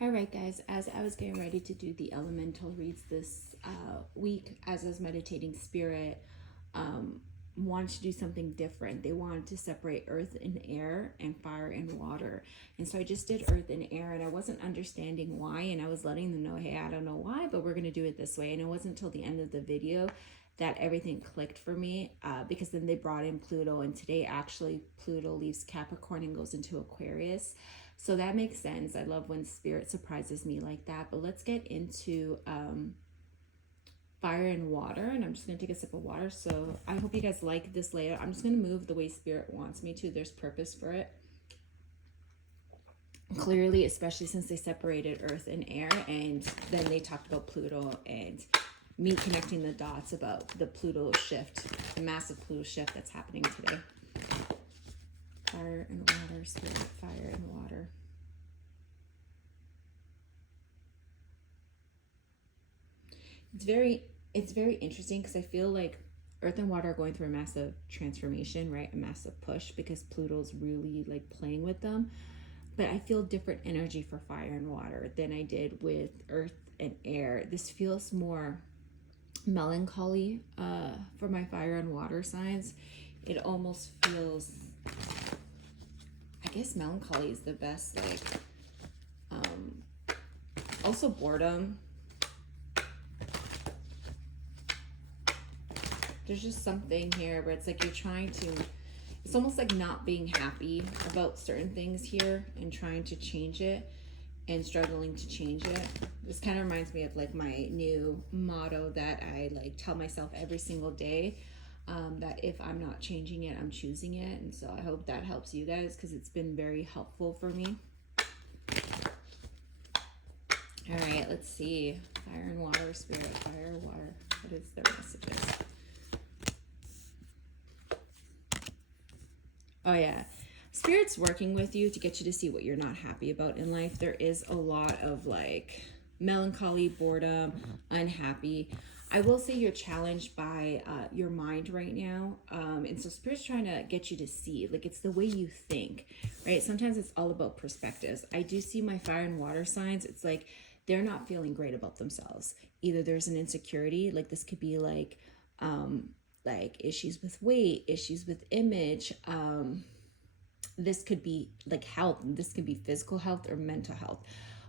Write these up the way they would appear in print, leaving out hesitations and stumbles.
All right, guys, as I was getting ready to do the elemental reads this week, as I was meditating, Spirit wanted to do something different. They wanted to separate earth and air and fire and water. And so I just did earth and air, and I wasn't understanding why. And I was letting them know, hey, I don't know why, but we're going to do it this way. And it wasn't until the end of the video that everything clicked for me, because then they brought in Pluto. And today, actually, Pluto leaves Capricorn and goes into Aquarius. So that makes sense. I love when Spirit surprises me like that. But let's get into fire and water. And I'm just going to take a sip of water. So I hope you guys like this layout. I'm just going to move the way Spirit wants me to. There's purpose for it. Clearly, especially since they separated earth and air. And then they talked about Pluto and me connecting the dots about the Pluto shift, the massive Pluto shift that's happening today. Fire and water, Spirit, fire and water. It's very interesting because I feel like earth and water are going through a massive transformation, right? A massive push because Pluto's really like playing with them. But I feel different energy for fire and water than I did with earth and air. This feels more melancholy for my fire and water signs. It almost feels, I guess melancholy is the best, like also boredom. There's just something here where it's like you're trying to, it's almost like not being happy about certain things here and trying to change it and struggling to change it. This kind of reminds me of like my new motto that I like tell myself every single day, that if I'm not changing it, I'm choosing it. And so I hope that helps you guys because it's been very helpful for me. All right, let's see. Fire and water, Spirit, fire, water. What is their messages? Oh yeah, Spirit's working with you to get you to see what you're not happy about in life. There is a lot of like melancholy, boredom, unhappy. I will say you're challenged by your mind right now. And so Spirit's trying to get you to see, like it's the way you think, right? Sometimes it's all about perspectives. I do see my fire and water signs. It's like they're not feeling great about themselves. Either there's an insecurity, like this could be like issues with weight, issues with image. This could be like health. This could be physical health or mental health.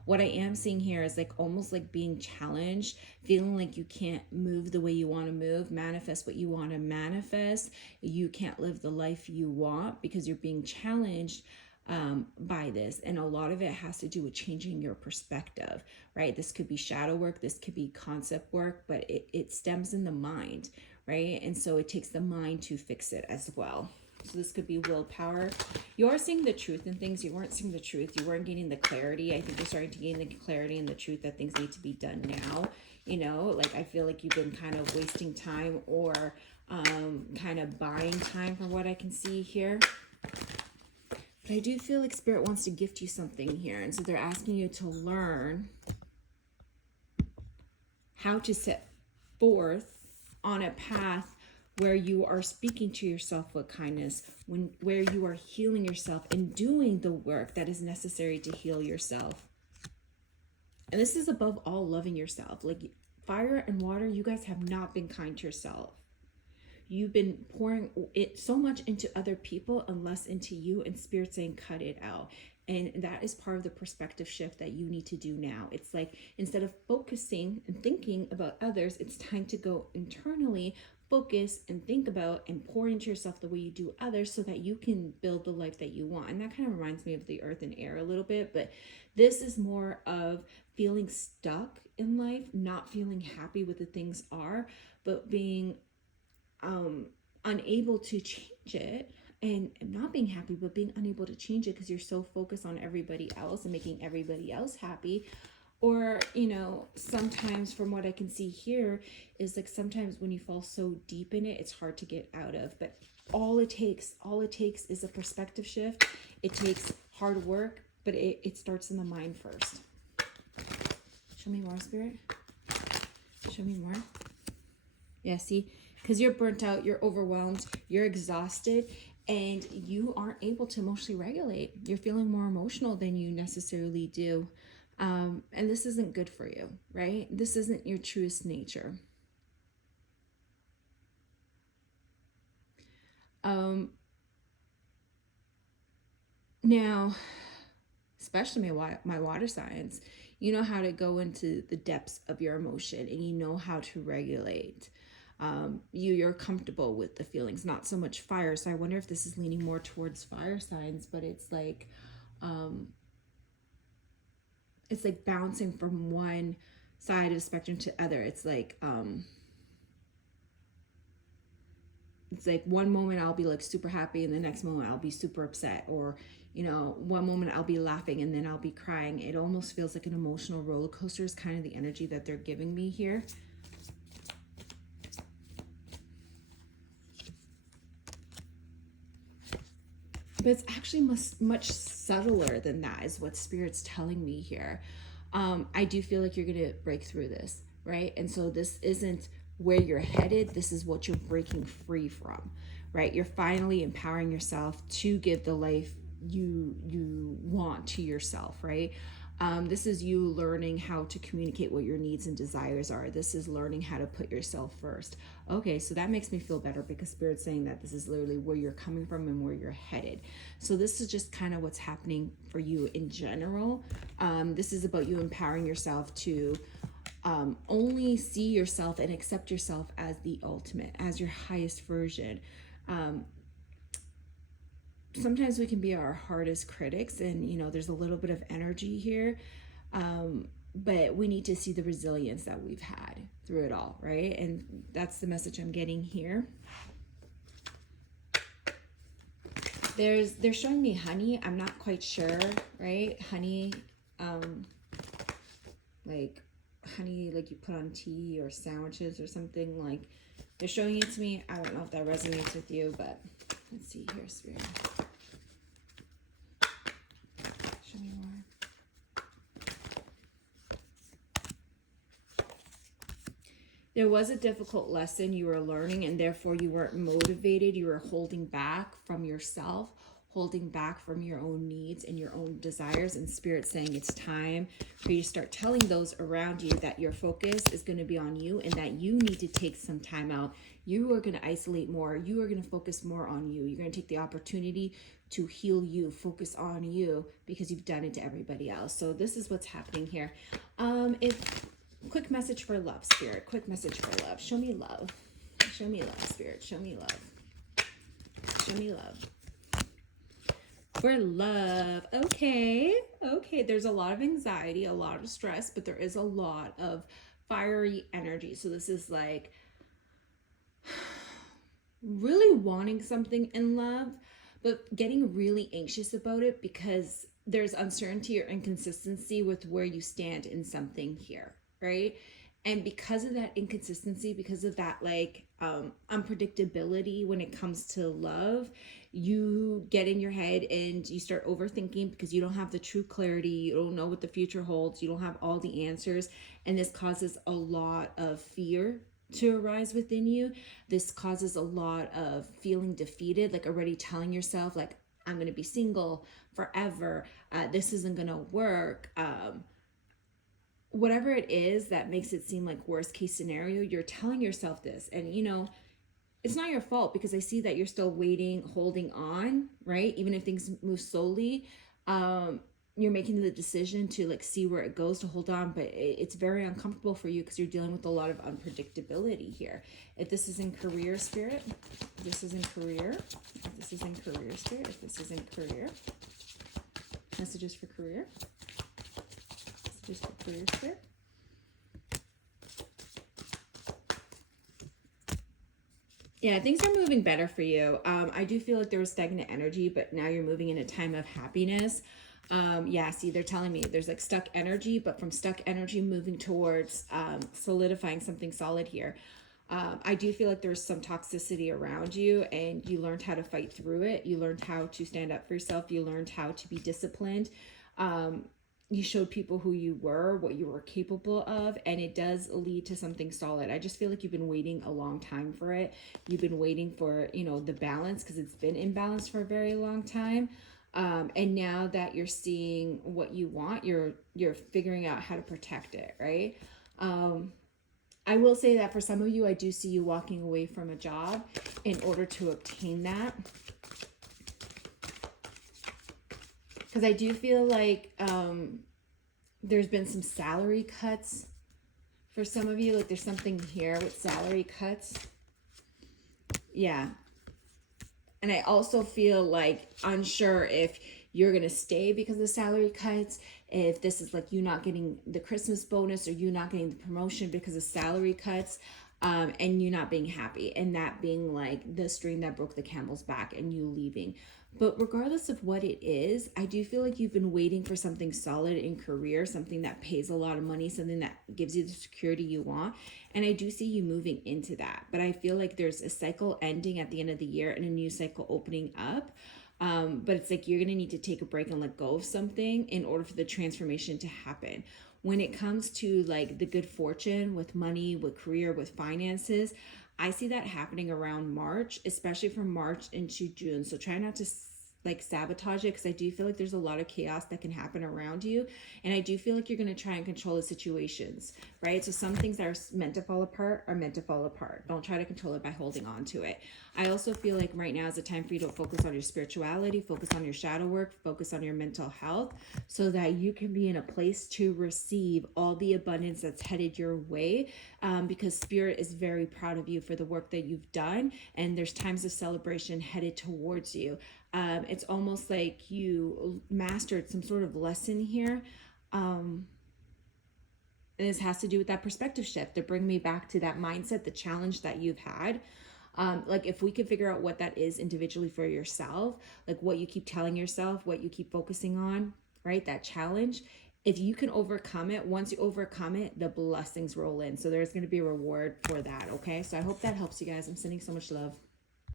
What I am seeing here is like almost like being challenged, feeling like you can't move the way you want to move, manifest what you want to manifest. You can't live the life you want because you're being challenged by this. And a lot of it has to do with changing your perspective, right? This could be shadow work, this could be concept work, but it stems in the mind, right? And so it takes the mind to fix it as well. So this could be willpower. You are seeing the truth in things. You weren't seeing the truth. You weren't gaining the clarity. I think you're starting to gain the clarity and the truth that things need to be done now. You know, like I feel like you've been kind of wasting time or kind of buying time from what I can see here. But I do feel like Spirit wants to gift you something here. And so they're asking you to learn how to set forth on a path where you are speaking to yourself with kindness, where you are healing yourself and doing the work that is necessary to heal yourself. And this is above all loving yourself. Like fire and water, you guys have not been kind to yourself. You've been pouring it so much into other people and less into you, and Spirit saying, cut it out. And that is part of the perspective shift that you need to do now. It's like, instead of focusing and thinking about others, it's time to go internally, focus and think about and pour into yourself the way you do others so that you can build the life that you want. And that kind of reminds me of the earth and air a little bit, but this is more of feeling stuck in life, not feeling happy with the things are, but being unable to change it, and not being happy but being unable to change it because you're so focused on everybody else and making everybody else happy. Or, you know, sometimes from what I can see here is like sometimes when you fall so deep in it, it's hard to get out of. But all it takes is a perspective shift. It takes hard work, but it starts in the mind first. Show me more, Spirit. Show me more. Yeah, see, because you're burnt out, you're overwhelmed, you're exhausted, and you aren't able to emotionally regulate. You're feeling more emotional than you necessarily do. And this isn't good for you, right? This isn't your truest nature. Now, especially my water signs, you know how to go into the depths of your emotion, and you know how to regulate. You're comfortable with the feelings, not so much fire. So I wonder if this is leaning more towards fire signs, but it's like bouncing from one side of the spectrum to other. It's like one moment I'll be like super happy, and the next moment I'll be super upset, or one moment I'll be laughing and then I'll be crying. It almost feels like an emotional roller coaster is kind of the energy that they're giving me here. But it's actually much subtler than that, is what Spirit's telling me here. I do feel like you're going to break through this, right? And so this isn't where you're headed. This is what you're breaking free from, right? You're finally empowering yourself to give the life you want to yourself, right? This is you learning how to communicate what your needs and desires are. This is learning how to put yourself first. Okay, so that makes me feel better, because Spirit's saying that this is literally where you're coming from and where you're headed. So this is just kind of what's happening for you in general. This is about you empowering yourself to only see yourself and accept yourself as the ultimate, as your highest version. Sometimes we can be our hardest critics, and there's a little bit of energy here, but we need to see the resilience that we've had through it all, right? And that's the message I'm getting here. They're showing me honey. I'm not quite sure, right? Honey, like honey, like you put on tea or sandwiches or something. Like, they're showing it to me. I don't know if that resonates with you, but let's see here, Spirit. Show me more. There was a difficult lesson you were learning, and therefore you weren't motivated. You were holding back from yourself, holding back from your own needs and your own desires. And Spirit saying it's time for you to start telling those around you that your focus is going to be on you, and that you need to take some time out. You are going to isolate more. You are going to focus more on you. You're going to take the opportunity to heal you, focus on you, because you've done it to everybody else. So this is what's happening here. Quick message for love, Spirit. Quick message for love. Show me love. Show me love, Spirit. Show me love. Show me love. For love. Okay. There's a lot of anxiety, a lot of stress, but there is a lot of fiery energy. So this is like really wanting something in love, but getting really anxious about it because there's uncertainty or inconsistency with where you stand in something here, right? And because of that inconsistency, because of that unpredictability when it comes to love, you get in your head and you start overthinking because you don't have the true clarity. You don't know what the future holds. You don't have all the answers. And this causes a lot of fear to arise within you. This causes a lot of feeling defeated, like already telling yourself, like, I'm going to be single forever. This isn't going to work. Whatever it is that makes it seem like worst case scenario, you're telling yourself this. And it's not your fault, because I see that you're still waiting, holding on, right? Even if things move slowly, you're making the decision to see where it goes, to hold on, but it's very uncomfortable for you because you're dealing with a lot of unpredictability here. If this is in career, Spirit, if this is in career, if this is in career, Spirit, if this is in career, messages for career, messages for career, Spirit. Yeah, things are moving better for you. I do feel like there was stagnant energy, but now you're moving in a time of happiness. Yeah, see, they're telling me there's stuck energy, but from stuck energy moving towards solidifying something solid here. I do feel like there's some toxicity around you, and you learned how to fight through it. You learned how to stand up for yourself. You learned how to be disciplined. You showed people who you were, what you were capable of, and it does lead to something solid. I just feel like you've been waiting a long time for it. You've been waiting for, the balance, because it's been imbalanced for a very long time. And now that you're seeing what you want, you're figuring out how to protect it, right? um, I will say that for some of you, I do see you walking away from a job in order to obtain that, because I do feel like there's been some salary cuts for some of you. Like there's something here with salary cuts. Yeah. And I also feel like unsure if you're going to stay because of the salary cuts, if this is like you not getting the Christmas bonus or you not getting the promotion because of salary cuts, and you not being happy, and that being like the string that broke the camel's back and you leaving. But regardless of what it is, I do feel like you've been waiting for something solid in career, something that pays a lot of money, something that gives you the security you want. And I do see you moving into that. But I feel like there's a cycle ending at the end of the year and a new cycle opening up. But it's like you're going to need to take a break and let go of something in order for the transformation to happen. When it comes to like the good fortune with money, with career, with finances, I see that happening around March, especially from March into June. So try not to like sabotage it, because I do feel like there's a lot of chaos that can happen around you, and I do feel like you're going to try and control the situations, right? So some things that are meant to fall apart are meant to fall apart. Don't try to control it by holding on to it. I also feel like right now is a time for you to focus on your spirituality, focus on your shadow work, focus on your mental health, so that you can be in a place to receive all the abundance that's headed your way, because spirit is very proud of you for the work that you've done, and there's times of celebration headed towards you. It's almost like you mastered some sort of lesson here. And this has to do with that perspective shift to bring me back to that mindset, the challenge that you've had. Like if we could figure out what that is individually for yourself, like what you keep telling yourself, what you keep focusing on, right? That challenge. If you can overcome it, once you overcome it, the blessings roll in. So there's going to be a reward for that. Okay. So I hope that helps you guys. I'm sending so much love.